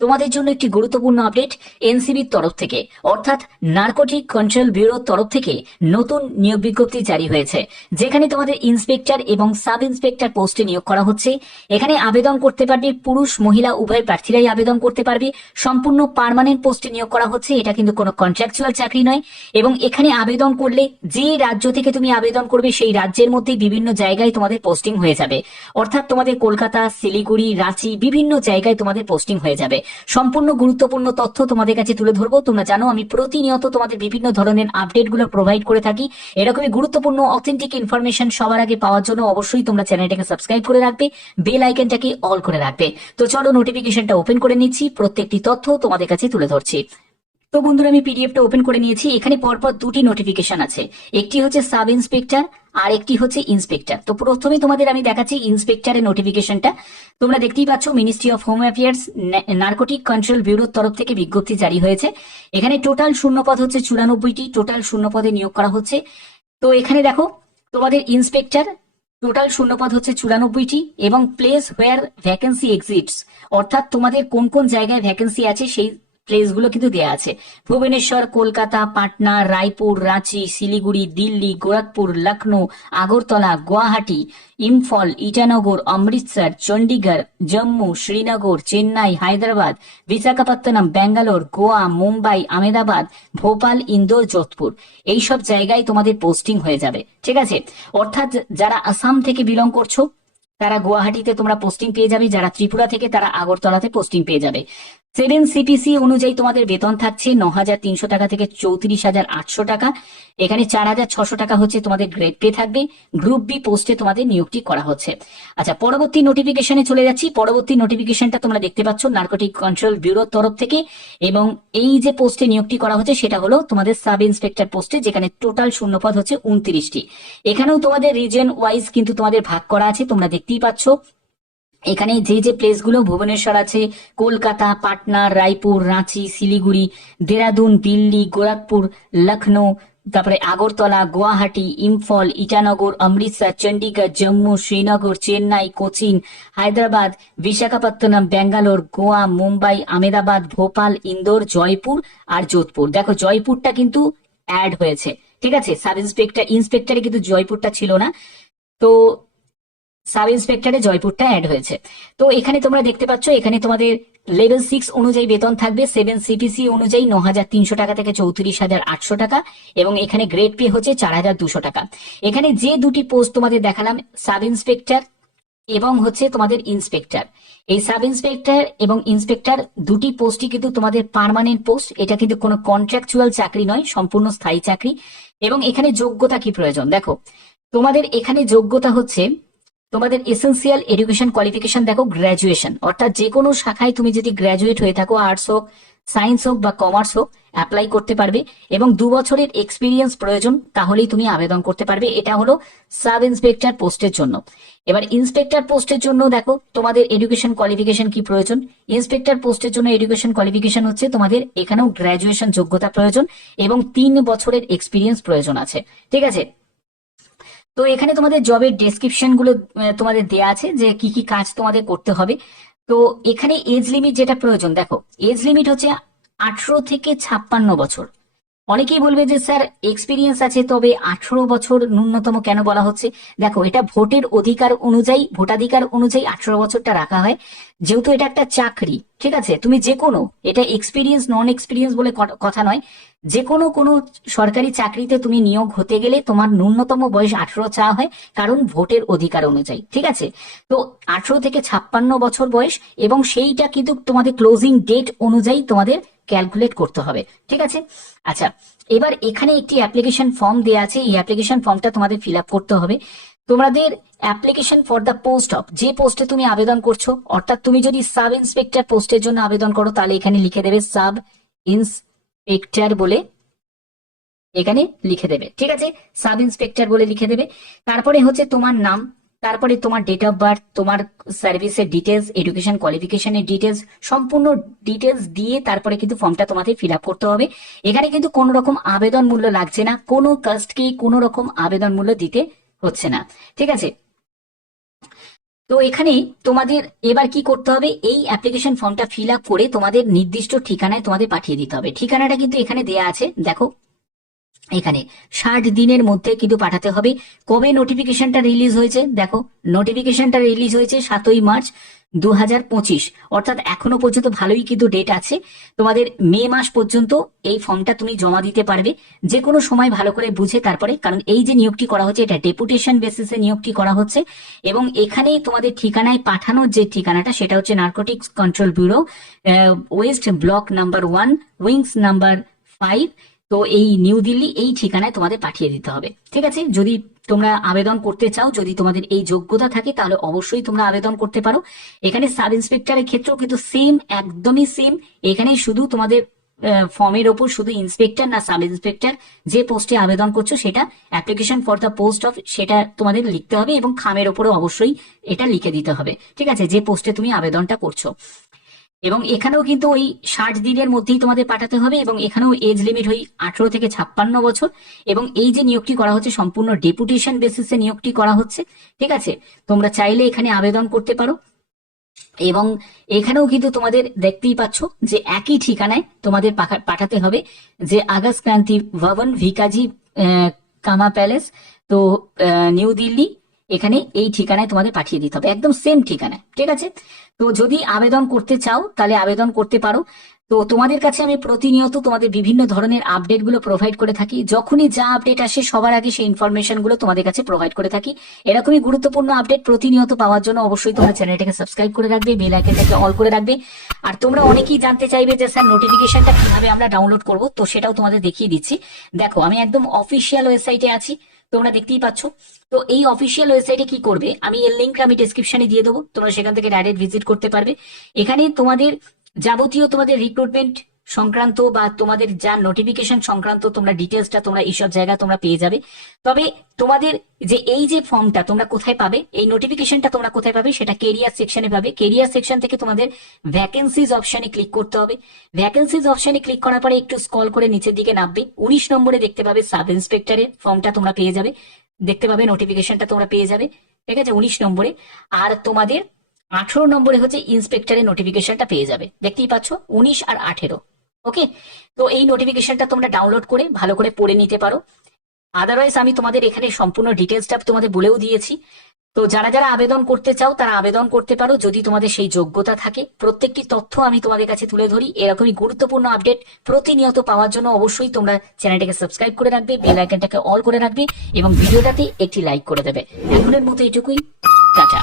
তোমাদের জন্য একটি গুরুত্বপূর্ণ আপডেট এনসিবির তরফ থেকে। অর্থাৎ নার্কোটিক কন্ট্রোল ব্যুরোর তরফ থেকে নতুন নিয়োগ বিজ্ঞপ্তি জারি হয়েছে, যেখানে তোমাদের ইন্সপেক্টর এবং সাব ইন্সপেক্টর পোস্টে নিয়োগ করা হচ্ছে। এখানে আবেদন করতে পারবে পুরুষ, মহিলা, উভয় প্রার্থীরাই আবেদন করতে পারবে। সম্পূর্ণ পার্মানেন্ট পোস্টে নিয়োগ করা হচ্ছে, এটা কিন্তু কোনো কন্ট্রাকচুয়াল চাকরি নয়। এবং এখানে আবেদন করলে যে রাজ্য থেকে তুমি আবেদন করবে, সেই রাজ্যের মধ্যেই বিভিন্ন জায়গায় তোমাদের পোস্টিং হয়ে যাবে। অর্থাৎ তোমাদের কলকাতা, শিলিগুড়ি, রাঁচি, বিভিন্ন জায়গায় তোমাদের পোস্টিং হয়ে যাবে। সম্পূর্ণ গুরুত্বপূর্ণ তথ্য তোমাদের কাছে তুলে ধরবো। তোমরা জানো, আমি প্রতিনিয়ত তোমাদের বিভিন্ন ধরনের আপডেটগুলো প্রোভাইড করে থাকি। এরকমই গুরুত্বপূর্ণ অথেন্টিক ইনফরমেশন সবার আগে পাওয়ার জন্য অবশ্যই তোমরা চ্যানেলটাকে সাবস্ক্রাইব করে রাখবে বেল আইকনটাকে অল করে রাখবে। তো চলো নোটিফিকেশনটা ওপেন করে নিচ্ছি, প্রত্যেকটি তথ্য তোমাদের কাছে তুলে ধরছি। তো বন্ধুরা, আমি পিডিএফটা ওপেন করে নিয়েছি। এখানে পরপর দুটি নোটিফিকেশন আছে। একটি হচ্ছে সাব ইন্সপেক্টর আর একটি হচ্ছে ইন্সপেক্টর তো প্রথমে তোমাদের আমি দেখাচ্ছি ইন্সপেক্টরের নোটিফিকেশনটা তোমরা দেখতেই পাচ্ছ ministry of home affairs narcotic control ব্যুরোর তরফ থেকে বিজ্ঞপ্তি জারি হয়েছে। এখানে টোটাল শূন্যপদ হচ্ছে চুরানব্বইটি টোটাল শূন্যপদে নিয়োগ করা হচ্ছে। তো এখানে দেখো, তোমাদের ইন্সপেক্টর টোটাল শূন্যপদ হচ্ছে চুরানব্বইটি এবং প্লেস হোয়ার ভ্যাকেন্সি এক্সিটস অর্থাৎ তোমাদের কোন কোন জায়গায় ভ্যাকেন্সি আছে সেই প্লেসগুলো কিন্তু দেয়া আছে। ভুবনেশ্বর, কলকাতা, পাটনা, রায়পুর, রাঁচি, শিলিগুড়ি, দিল্লি, গোরখপুর লখনৌ আগরতলা, গুয়াহাটি, ইম্ফল, ইটানগর, অমৃতসর চণ্ডীগড় জম্মু, শ্রীনগর, চেন্নাই, হায়দ্রাবাদ, বিশাখাপত্তনম, ব্যাঙ্গালোর, গোয়া, মুম্বাই আমেদাবাদ ভোপাল, ইন্দোর, যোধপুর। এইসব জায়গায় তোমাদের পোস্টিং হয়ে যাবে। ঠিক আছে? অর্থাৎ যারা আসাম থেকে বিলং করছ, তারা গুয়াহাটিতে তোমরা পোস্টিং পেয়ে যাবে, যারা ত্রিপুরা থেকে, তারা আগরতলাতে পোস্টিং পেয়ে যাবে। সেভেন সিপিসি অনুযায়ী তোমাদের বেতন থাকছে ন হাজার তিনশো টাকা থেকে চৌত্রিশ হাজার আটশো টাকা। এখানে চার হাজার ছশো টাকা হচ্ছে তোমাদের গ্রেড পে থাকবে। গ্রুপ বি পোস্টে তোমাদের নিয়োগটি করা হচ্ছে। আচ্ছা পরবর্তী নোটিফিকেশনে চলে যাচ্ছি। পরবর্তী নোটিফিকেশনটা তোমরা দেখতে পাচ্ছ নার্কোটিক কন্ট্রোল ব্যুরোর তরফ থেকে এবং এই যে পোস্টে নিয়োগটি করা হচ্ছে সেটা হলো তোমাদের সাব ইন্সপেক্টর পোস্টে যেখানে টোটাল শূন্যপদ হচ্ছে উনত্রিশটি। এখানেও তোমাদের রিজন ওয়াইজ কিন্তু তোমাদের ভাগ করা আছে, তোমরা দেখতেই পাচ্ছ। এখানে যে যে প্লেসগুলো ভুবনেশ্বর আছে, কলকাতা, পাটনা, রায়পুর, রাঁচি, শিলিগুড়ি, দেরাদুন, দিল্লি, গোরখপুর লখনৌ তারপরে আগরতলা, গুয়াহাটি, ইম্ফল, ইটানগর, অমৃতসর চণ্ডীগড় জম্মু, শ্রীনগর, চেন্নাই, কোচিন, হায়দ্রাবাদ, বিশাখাপত্তনম, ব্যাঙ্গালোর, গোয়া, মুম্বাই আমেদাবাদ ভোপাল, ইন্দোর, জয়পুর আর যোধপুর। দেখো, জয়পুরটা কিন্তু অ্যাড হয়েছে। ঠিক আছে? সাব ইন্সপেক্টর ইন্সপেক্টরে কিন্তু জয়পুরটা ছিল না। তো সাব ইন্সপেক্টরে জয়পুরটা অ্যাড হয়েছে। তো এখানে তোমরা দেখতে পাচ্ছ, এখানে তোমাদের লেভেল সিক্স অনুযায়ী বেতন থাকবে সেভেন সিপিসি অনুযায়ী ন হাজার তিনশো টাকা থেকে চৌত্রিশ হাজার আটশো টাকা এবং এখানে গ্রেড পে হচ্ছে চার হাজার দুশো টাকা। এখানে যে দুটি পোস্ট তোমাদের দেখালাম, সাব ইন্সপেক্টর এবং হচ্ছে তোমাদের ইন্সপেক্টর। এই সাব ইন্সপেক্টর এবং ইন্সপেক্টর দুটি পোস্টই কিন্তু তোমাদের পার্মানেন্ট পোস্ট এটা কিন্তু কোনো কন্ট্রাকচুয়াল চাকরি নয়, সম্পূর্ণ স্থায়ী চাকরি। এবং এখানে যোগ্যতা কি প্রয়োজন? দেখো, তোমাদের এখানে যোগ্যতা হচ্ছে তোমাদের এসেন্সিয়াল এডুকেশন কোয়ালিফিকেশন দেখো গ্র্যাজুয়েশন অর্থাৎ যে কোনো শাখায় তুমি যদি গ্র্যাজুয়েট হয়ে থাকো আর্টস হোক সায়েন্স হোক বা কমার্স হোক অ্যাপ্লাই করতে পারবে এবং দু বছরের এক্সপিরিয়েন্স প্রয়োজন, তাহলেই তুমি আবেদন করতে পারবে। এটা হলো সাব ইন্সপেক্টর পোস্টের জন্য। এবার ইন্সপেক্টর পোস্টের জন্য দেখো তোমাদের এডুকেশন কোয়ালিফিকেশন কি প্রয়োজন? ইন্সপেক্টর পোস্টের জন্য এডুকেশন কোয়ালিফিকেশন হচ্ছে তোমাদের এখানেও গ্র্যাজুয়েশন যোগ্যতা প্রয়োজন এবং তিন বছরের এক্সপিরিয়েন্স প্রয়োজন আছে। ঠিক আছে? তো এখানে তোমাদের জবের ডেসক্রিপশনগুলো তোমাদের দেয়া আছে যে কি কি কাজ তোমাদের করতে হবে। তো এখানে এজ লিমিট যেটা প্রয়োজন, দেখো এজ লিমিট হচ্ছে আঠারো থেকে ছাপ্পান্ন বছর। অনেকেই বলবে যে, স্যার এক্সপিরিয়েন্স আছে, তবে আঠারো বছর ন্যূনতম কেন বলা হচ্ছে? দেখো, এটা ভোটের অধিকার অনুযায়ী, ভোটাধিকার অনুযায়ী আঠারো বছরটা রাখা হয়। যেহেতু এটা একটা চাকরি, ঠিক আছে? তুমি যে কোনো এটা এক্সপিরিয়েন্স নন এক্সপিরিয়েন্স বলে কথা নয়। যে কোনো কোনো সরকারি চাকরিতে তুমি নিয়োগ হতে গেলে তোমার ন্যূনতম বয়স আঠারো চাওয়া হয়, কারণ ভোটের অধিকার অনুযায়ী, ঠিক আছে? তো আঠারো থেকে ছাপ্পান্ন বছর বয়স, এবং সেইটা কিন্তু তোমাদের ক্লোজিং ডেট অনুযায়ী তোমাদের ক্যালকুলেট করতে হবে, ঠিক আছে? আচ্ছা এবার এখানে একটি অ্যাপ্লিকেশন ফর্ম দেওয়া আছে, এই অ্যাপ্লিকেশন ফর্মটা তোমাদের ফিল করতে হবে। তোমাদের application for the post of যে পোস্টে তুমি আবেদন করছ, অর্থাৎ তুমি যদি সাব ইন্সপেক্টর পোস্টের জন্য আবেদন করো, তাহলে এখানে লিখে দেবে সাব ইন্সপেক্টর বলে এখানে লিখে দেবে, ঠিক আছে? সাব ইন্সপেক্টর বলে লিখে দেবে। তারপরে হচ্ছে তোমার নাম তারপরে তোমার ডেট অফ বার্থ তোমার সার্ভিসের ডিটেলস এডুকেশন কোয়ালিফিকেশনের ডিটেলস সম্পূর্ণ ডিটেলস দিয়ে তারপরে কিন্তু ফর্মটা তোমাদের ফিল আপ করতে হবে। এখানে কিন্তু কোনো রকম আবেদন মূল্য লাগছে না, কোনো কাস্টকে কোনো রকম আবেদন মূল্য দিতে হচ্ছে না, ঠিক আছে? তো এখানে তোমাদের এবার কি করতে হবে, এই অ্যাপ্লিকেশন ফর্মটা ফিল আপ করে তোমাদের নির্দিষ্ট ঠিকানায় তোমাদের পাঠিয়ে দিতে হবে। ঠিকানাটা কিন্তু এখানে দেয়া আছে, দেখো। এখানে ষাট দিনের মধ্যে কিন্তু পাঠাতে হবে। কবে নোটিফিকেশনটা রিলিজ হয়েছে? দেখো নোটিফিকেশনটা রিলিজ হয়েছে সাতই মার্চ দু হাজার পঁচিশ। অর্থাৎ এখনও পর্যন্ত ভালোই কিন্তু ডেট আছে। তোমাদের মে মাস পর্যন্ত এই ফর্মটা তুমি জমা দিতে পারবে। যে কোনো সময় ভালো করে বুঝে তারপরে, কারণ এই যে নিয়োগটি করা হচ্ছে, এটা ডেপুটেশন বেসিসে নিয়োগটি করা হচ্ছে। এবং এখানেই তোমাদের ঠিকানায় পাঠানোর যে ঠিকানাটা, সেটা হচ্ছে narcotics control bureau west block number one wings number five তো এই নিউ দিল্লি এই ঠিকানায় তোমাদের পাঠিয়ে দিতে হবে। ঠিক আছে? যদি তোমরা আবেদন করতে চাও, যদি তোমাদের এই যোগ্যতা থাকে, তাহলে অবশ্যই তোমরা আবেদন করতে পারো। এখানে সাব ইন্সপেক্টরের ক্ষেত্রেও কিন্তু সেম একদমই সেম এখানে শুধু তোমাদের ফর্মের ওপর শুধু ইন্সপেক্টর না সাব ইন্সপেক্টর যে পোস্টে আবেদন করছ, সেটা application for the post of সেটা তোমাদের লিখতে হবে এবং খামের ওপরেও অবশ্যই এটা লিখে দিতে হবে। ঠিক আছে? যে পোস্টে তুমি আবেদনটা করছ। এবং এখানেও কিন্তু ওই ষাট দিনের মধ্যেই তোমাদের পাঠাতে হবে এবং এখানেও এজ লিমিট ওই আঠারো থেকে ছাপ্পান্ন বছর এবং এই যে নিয়োগটি করা হচ্ছে সম্পূর্ণ ডেপুটেশন বেসিসে নিয়োগটি করা হচ্ছে, ঠিক আছে? তোমরা চাইলে এখানে আবেদন করতে পারো। এবং এখানেও কিন্তু তোমাদের দেখতেই পাচ্ছ যে একই ঠিকানায় তোমাদের পাঠা- পাঠাতে হবে যে আগস্ট ক্রান্তি ভবন ভিকাজি কামা প্যালেস, তো নিউ দিল্লি এখানে এই ঠিকানায় তোমাদের পাঠিয়ে দিতে হবে। একদম সেম ঠিকানায়, ঠিক আছে? তো যদি আবেদন করতে চাও, তাহলে আবেদন করতে পারো। তো তোমাদের কাছে আমি প্রতিনিয়ত তোমাদের বিভিন্ন ধরনের আপডেটগুলো প্রোভাইড করে থাকি। যখনই যা আপডেট আসে, সবার আগে সেই ইনফরমেশনগুলো তোমাদের কাছে প্রোভাইড করে থাকি। এরকমই গুরুত্বপূর্ণ আপডেট প্রতিনিয়ত পাওয়ার জন্য অবশ্যই তোমরা চ্যানেলটাকে সাবস্ক্রাইব করে রাখবে বেল আইকনটাকে অল করে রাখবে। আর তোমরা অনেকেই জানতে চাইবে যে, স্যার নোটিফিকেশনটা কীভাবে আমরা ডাউনলোড করব? তো সেটাও তোমাদের দেখিয়ে দিচ্ছি। দেখো, আমি একদম অফিসিয়াল ওয়েবসাইটে আছি। তোমরা দেখতেই পাচ্ছ। তো এই অফিসিয়াল ওয়েবসাইটে কি করবে, আমি এর লিঙ্ক আমি ডিসক্রিপশনে দিয়ে দেবো। তোমরা সেখান থেকে ডাইরেক্ট ভিজিট করতে পারবে। এখানে তোমাদের যাবতীয় তোমাদের রিক্রুটমেন্ট সংক্রান্ত বা তোমাদের যা নোটিফিকেশন সংক্রান্ত, তোমরা ডিটেলসটা তোমরা এইসব জায়গা তোমরা পেয়ে যাবে। তবে তোমাদের যে এই যে ফর্মটা তোমরা কোথায় পাবে, এই নোটিফিকেশনটা তোমরা কোথায় পাবে, সেটা কেরিয়ার সেকশনে পাবে। কেরিয়ার সেকশন থেকে তোমাদের ভ্যাকেন্সিজ অপশনে ক্লিক করতে হবে। ভ্যাকেন্সিজ অপশনে ক্লিক করার পরে একটু স্কল করে নিচের দিকে নামবে। উনিশ নম্বরে দেখতে পাবে সাব ইন্সপেক্টরের ফর্মটা তোমরা পেয়ে যাবে। দেখতে পাবে নোটিফিকেশনটা তোমরা পেয়ে যাবে। ঠিক আছে? উনিশ নম্বরে। আর তোমাদের আঠেরো নম্বরে হচ্ছে ইন্সপেক্টরের নোটিফিকেশনটা পেয়ে যাবে। দেখতেই পাচ্ছ? উনিশ আর আঠেরো। ওকে তো এই নোটিফিকেশনটা তোমরা ডাউনলোড করে ভালো করে পড়ে নিতে পারো। আদারওয়াইজ আমি তোমাদের এখানে সম্পূর্ণ ডিটেলসটা তোমাদের বলেও দিয়েছি। তো যারা যারা আবেদন করতে চাও, তারা আবেদন করতে পারো। যদি তোমাদের সেই যোগ্যতা থাকে, প্রত্যেকটি তথ্য আমি তোমাদের কাছে তুলে ধরি। এরকমই গুরুত্বপূর্ণ আপডেট প্রতিনিয়ত পাওয়ার জন্য অবশ্যই তোমরা চ্যানেলটাকে সাবস্ক্রাইব করে রাখবে বেল আইকনটাকে অল করে রাখবে এবং ভিডিওটাতে একটি লাইক করে দেবে। এখনের মতো এটুকুই। টাটা।